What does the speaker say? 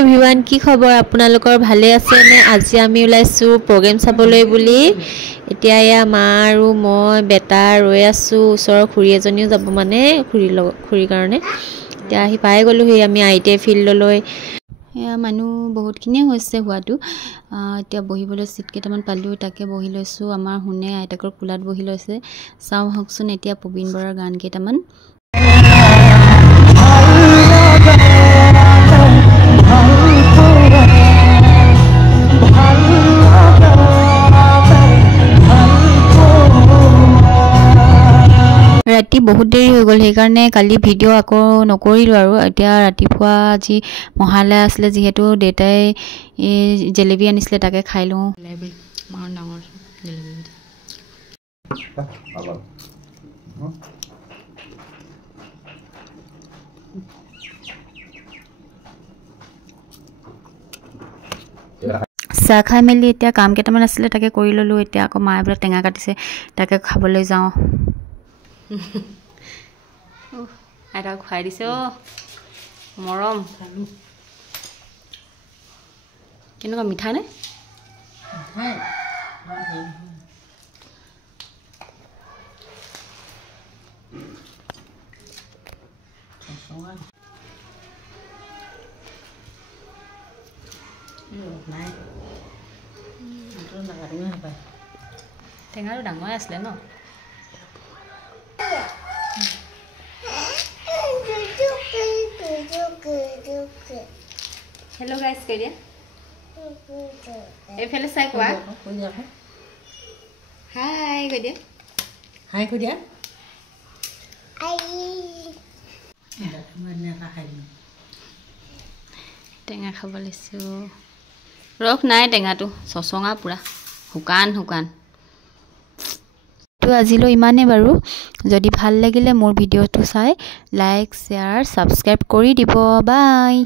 everyone কি খবৰ আপোনালোকৰ ভালে আছে নে আজি আমি ওলাইছো প্ৰগ্ৰাম চাবলৈ বুলি এতিয়া ইয়া মা আৰু মই বেটা ৰৈ আছো ওচৰৰ খুৰী এজনীও যাব মানে খুৰী কাৰণে এতিয়া আহি পাই গলো হে আমি আইতে ফিল্ডলৈ এয়া মানুহ বহুতখিনিয়ে হৈছে হোৱাটো এতিয়া বহিবলৈ সিট কেইটামান পালো তাকে বহি লৈছো আমাৰ হুনে আইতাকৰ কুলাত বহি লৈছে চাও হকচোন এতিয়া প্ৰবীণ বৰাৰ গান কেইটামান ৰাতি বহুত দেৰি হৈ গল সেইকাৰণে কালি ভিডিও আকৌ নকৰিলো আৰু এতিয়া ৰাতিপুৱা আজি মহালয়া আছিলে যেহেতু দেউতাই জেলেবি আনিছিলে তাকে খাই লওঁ মাৰ ডাঙৰ জেলেবি চাহ খাই মেলি এতিয়া কাম কেইটামান আছিলে তাকে কৰি ললো এতিয়া আকৌ মায়ে বোলে টেঙা কাটিছে তাকে খাবলৈ যাওঁ আইতাক খুৱাই দিছে মৰম কেনেকুৱা মিঠা নে টেঙাটো ডাঙৰ আছিলে ন হেল্ল' গাইজ কৈ দিয়া এইফালে চাই কোৱা হাই কৈ দিয়া হাই কৈ দিয়া টেঙা খাব লৈছো ৰস নাই টেঙাটো চচঙা পুৰা শুকান শুকান তো আজিলৈ ইমানেই বাৰু যদি ভাল লাগিলে মোৰ ভিডিঅ'টো চাই লাইক শ্বেয়াৰ ছাবস্ক্ৰাইব কৰি দিব বাই